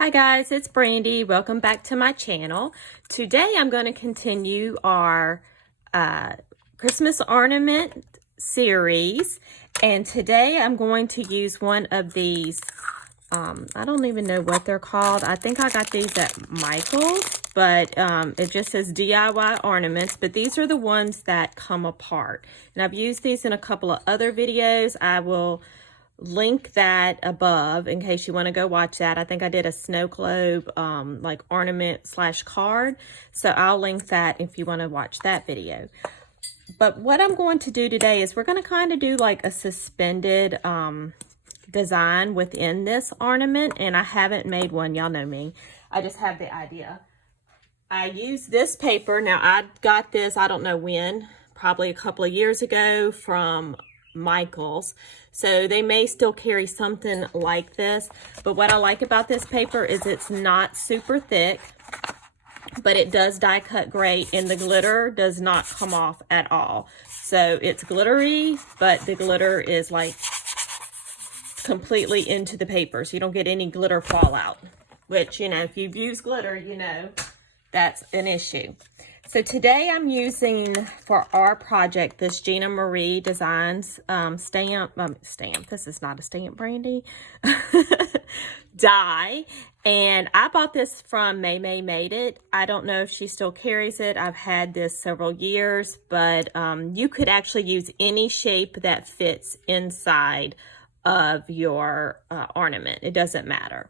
Hi guys, it's Brandy. Welcome back to my channel. Today I'm going to continue our Christmas ornament series, and today I'm going to use one of these. I don't even know what they're called. I think I got these at Michael's, but it just says DIY ornaments, but these are the ones that come apart. And I've used these in a couple of other videos. I will link that above in case you want to go watch that. I think I did a snow globe like ornament / card, so I'll link that if you want to watch that video. But what I'm going to do today is we're going to kind of do like a suspended design within this ornament, and I haven't made one. Y'all know me, I just have the idea. I use this paper. Now I got this, I don't know when, probably a couple of years ago from Michael's, so they may still carry something like this, but what I like about this paper is it's not super thick, but it does die cut great, and the glitter does not come off at all. So it's glittery, but the glitter is like completely into the paper, so you don't get any glitter fallout, which, you know, if you've used glitter, you know that's an issue. So today I'm using for our project this Gina Marie Designs stamp. This is not a stamp, Brandy. Die. And I bought this from May Made It. I don't know if she still carries it. I've had this several years, but you could actually use any shape that fits inside of your ornament. It doesn't matter.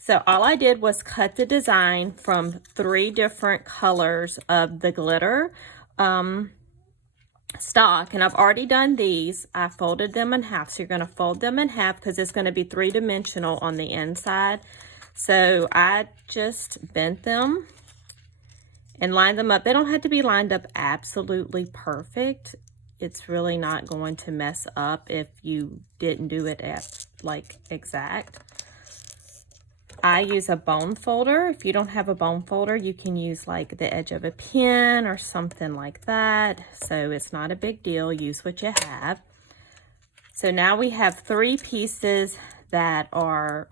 So all I did was cut the design from 3 different colors of the glitter stock, and I've already done these. I folded them in half, so you're going to fold them in half because it's going to be 3-dimensional on the inside. So I just bent them and lined them up. They don't have to be lined up absolutely perfect. It's really not going to mess up if you didn't do it at like exact. I use a bone folder. If you don't have a bone folder, you can use like the edge of a pen or something like that. So it's not a big deal. Use what you have. So now we have 3 pieces that are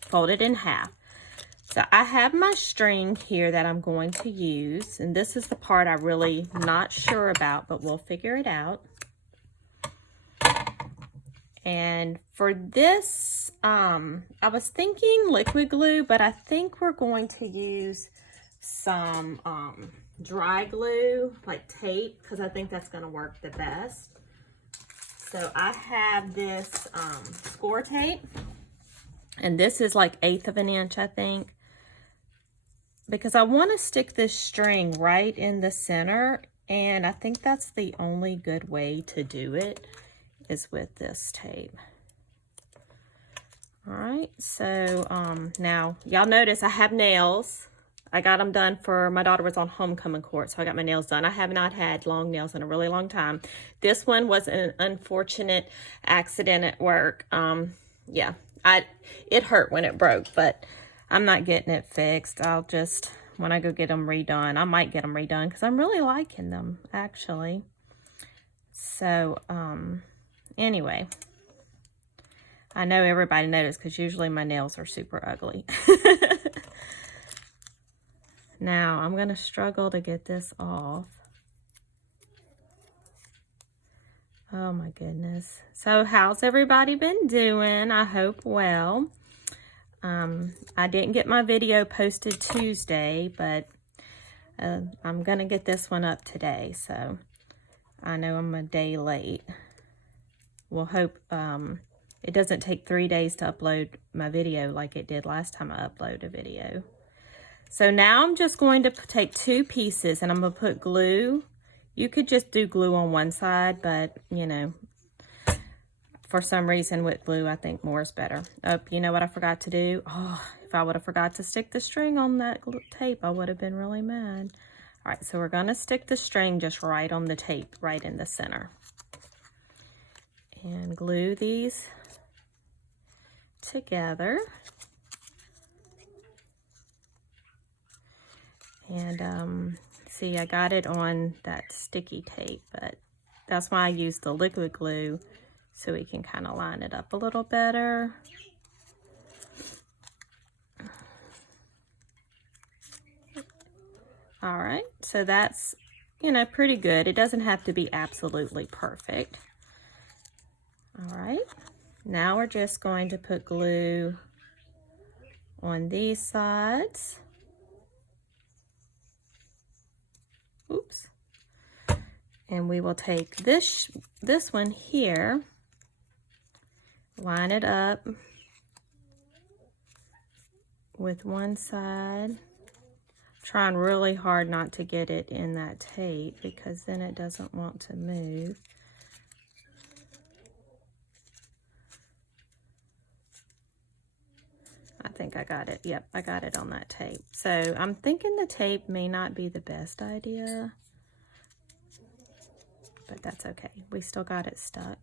folded in half. So I have my string here that I'm going to use, and this is the part I'm really not sure about, but we'll figure it out. And for this, I was thinking liquid glue, but I think we're going to use some dry glue, like tape, because I think that's going to work the best. So I have this score tape, and this is like 1/8 of an inch, I think, because I want to stick this string right in the center, and I think that's the only good way to do it is with this tape. All right, so now y'all notice I have nails. I got them done for my daughter was on homecoming court, so I got my nails done. I have not had long nails in a really long time. This one was an unfortunate accident at work. Yeah, it hurt when it broke, but I'm not getting it fixed. I'll just, when I go get them redone, I might get them redone because I'm really liking them actually. So anyway, I know everybody noticed because usually my nails are super ugly. Now I'm going to struggle to get this off. Oh my goodness. So how's everybody been doing? I hope well. I didn't get my video posted Tuesday, but I'm going to get this one up today. So I know I'm a day late. We'll hope it doesn't take 3 days to upload my video like it did last time I uploaded a video. So now I'm just going to take 2 pieces and I'm going to put glue. You could just do glue on one side, but you know, for some reason with glue, I think more is better. Oh, you know what I forgot to do? Oh, if I would have forgot to stick the string on that tape, I would have been really mad. All right, so we're going to stick the string just right on the tape, right in the center. And glue these together. And see, I got it on that sticky tape, but that's why I used the liquid glue, so we can kind of line it up a little better. All right, so that's, you know, pretty good. It doesn't have to be absolutely perfect. All right, now we're just going to put glue on these sides. Oops. And we will take this one here, line it up with one side. Trying really hard not to get it in that tape because then it doesn't want to move. I think I got it. Yep, I got it on that tape. So I'm thinking the tape may not be the best idea, but that's okay. We still got it stuck.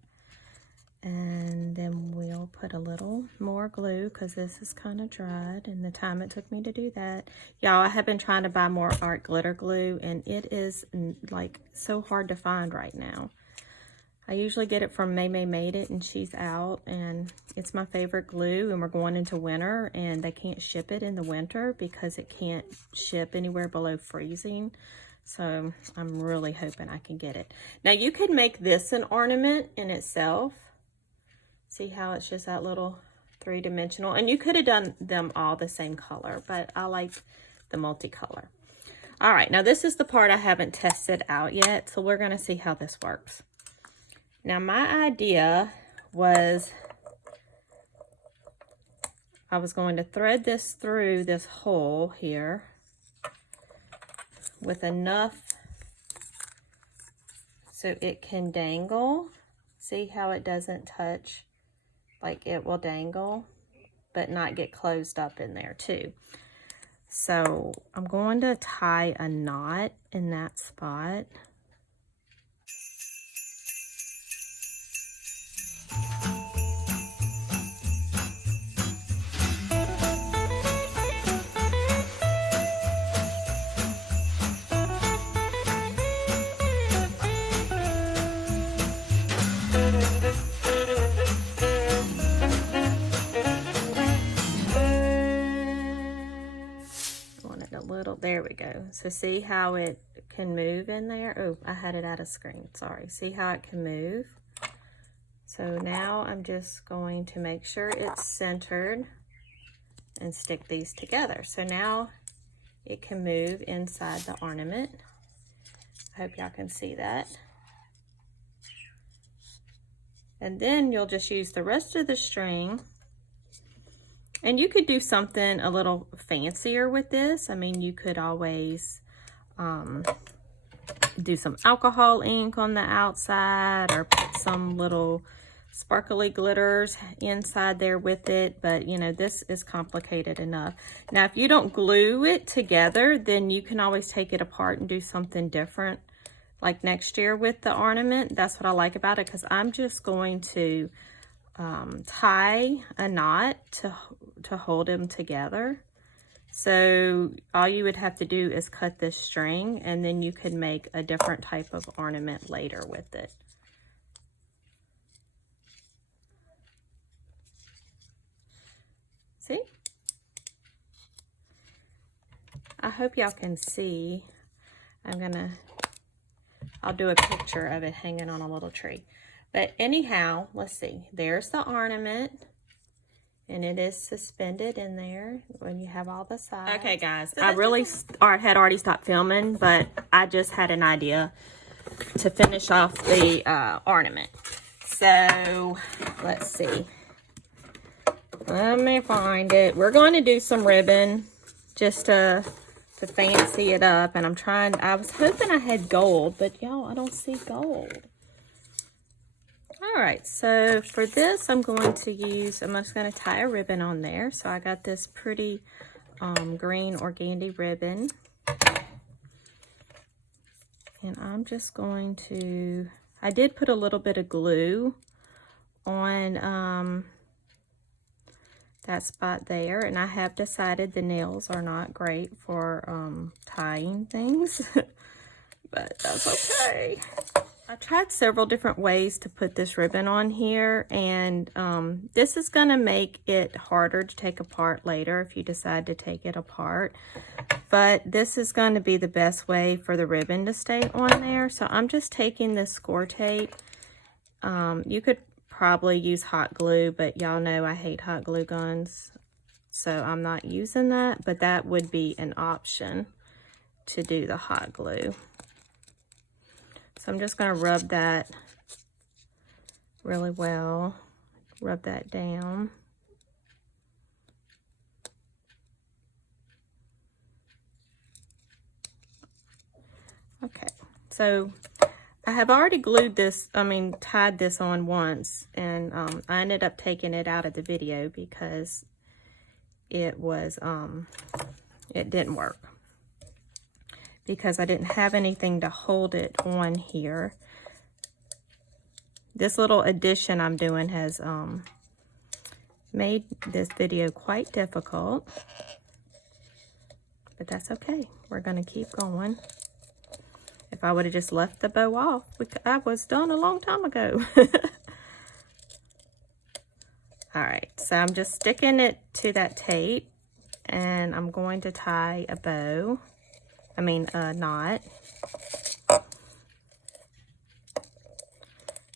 And then we'll put a little more glue because this is kind of dried, and the time it took me to do that. Y'all, I have been trying to buy more art glitter glue, and it is like so hard to find right now. I usually get it from May Made It, and she's out, and it's my favorite glue, and we're going into winter, and they can't ship it in the winter because it can't ship anywhere below freezing. So I'm really hoping I can get it. Now you could make this an ornament in itself. See how it's just that little three-dimensional, and you could have done them all the same color, but I like the multicolor. All right, now this is the part I haven't tested out yet, so we're gonna see how this works. Now my idea was I was going to thread this through this hole here with enough so it can dangle. See how it doesn't touch? Like it will dangle, but not get closed up in there too. So I'm going to tie a knot in that spot. There we go. So see how it can move in there? Oh, I had it out of screen. Sorry. See how it can move? So now I'm just going to make sure it's centered and stick these together. So now it can move inside the ornament. I hope y'all can see that. And then you'll just use the rest of the string. And you could do something a little fancier with this. I mean, you could always do some alcohol ink on the outside or put some little sparkly glitters inside there with it. But, you know, this is complicated enough. Now, if you don't glue it together, then you can always take it apart and do something different. Like next year with the ornament. That's what I like about it, because I'm just going to tie a knot to hold them together. So all you would have to do is cut this string, and then you could make a different type of ornament later with it. See? I hope y'all can see. I'll do a picture of it hanging on a little tree. But anyhow, let's see. There's the ornament. And it is suspended in there when you have all the sides. Okay, guys. I really had already stopped filming, but I just had an idea to finish off the ornament. So, let's see. Let me find it. We're going to do some ribbon just to fancy it up. And I was hoping I had gold, but y'all, I don't see gold. All right, so for this, I'm just going to tie a ribbon on there. So I got this pretty green organdy ribbon. And I'm just going to, I did put a little bit of glue on that spot there. And I have decided the nails are not great for tying things, but that's okay. I tried several different ways to put this ribbon on here, and this is going to make it harder to take apart later if you decide to take it apart. but this is going to be the best way for the ribbon to stay on there. So I'm just taking this score tape. You could probably use hot glue, but y'all know I hate hot glue guns, so I'm not using that, but that would be an option to do the hot glue. So I'm just going to rub that really well, rub that down. Okay, so I have already glued this, tied this on once, and I ended up taking it out of the video because it was, it didn't work. Because I didn't have anything to hold it on here. This little addition I'm doing has made this video quite difficult. But that's okay. We're going to keep going. If I would have just left the bow off, I was done a long time ago. Alright, so I'm just sticking it to that tape, and I'm going to tie a bow, a knot,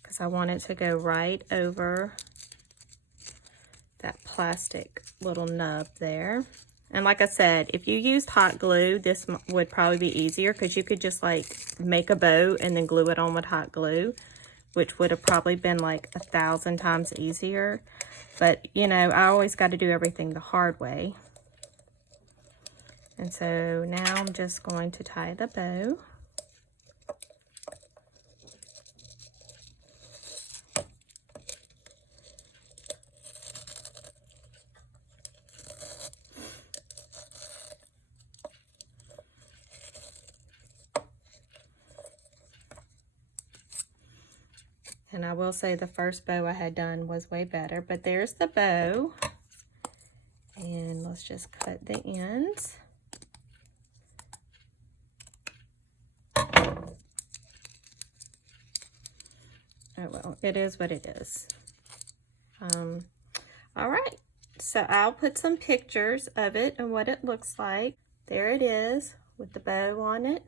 because I want it to go right over that plastic little nub there. And like I said, if you used hot glue, this would probably be easier, because you could just like make a bow and then glue it on with hot glue, which would have probably been like 1,000 times easier. But, you know, I always got to do everything the hard way. And so now I'm just going to tie the bow. And I will say the first bow I had done was way better, but there's the bow. And let's just cut the ends. Oh well, it is what it is. All right, so I'll put some pictures of it and what it looks like. There it is with the bow on it.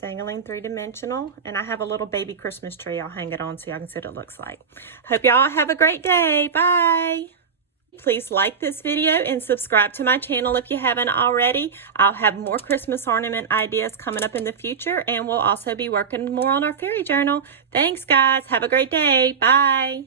Dangling 3-dimensional, and I have a little baby Christmas tree. I'll hang it on so y'all can see what it looks like. Hope y'all have a great day. Bye. Please like this video and subscribe to my channel if you haven't already. I'll have more Christmas ornament ideas coming up in the future, and we'll also be working more on our fairy journal. Thanks guys. Have a great day. Bye.